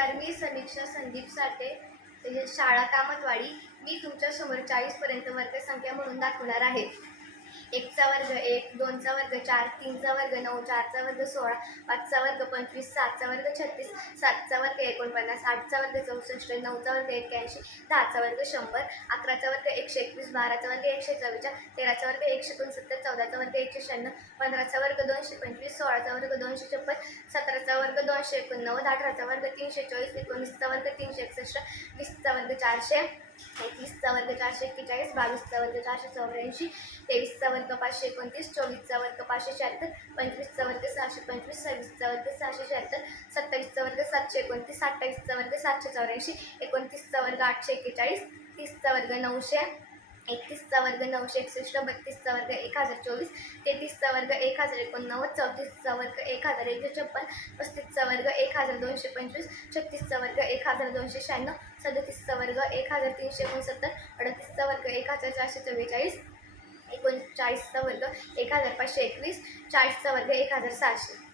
नमस्कार, मी समीक्षा संदीप साठे, शाळा कामतवाडी. मी तुमच्यासमोर 40पर्यंत वर्गसंख्या म्हणून दाखवणार आहे. 1चा वर्ग 1, 2चा वर्ग 4, 3चा वर्ग 9, 4चा वर्ग 16, 5चा वर्ग 25, 6चा वर्ग 36, 7चा वर्ग 49, 8चा वर्ग 64, 9चा वर्ग 81, 10चा वर्ग 100, 11चा वर्ग 121, 12चा वर्ग 144, 13चा वर्ग 169, 14चा वर्ग 196, 15चा वर्ग 225, 16चा वर्ग 256, 17चा वर्ग 289, 18चा वर्ग 324, 19चा वर्ग 361, 20चा वर्ग 400, 21चा वर्ग 441, 22चा वर्ग 484, 23चा वर्ग 529, 24चा वर्ग 576, 25चा वर्ग 625, 26चा वर्ग 676, 27चा वर्ग 729, 28चा वर्ग 784, 29चा वर्ग 841, 30चा वर्ग 900, 31चा वर्ग 961, 32चा वर्ग 1024, 33चा वर्ग 1089, 34चा वर्ग 1156, 35चा वर्ग 1225, 36चा वर्ग 1296, 37चा वर्ग 1369, 38चा वर्ग 1444, 39चा वर्ग 1521, 40चा वर्ग 1600.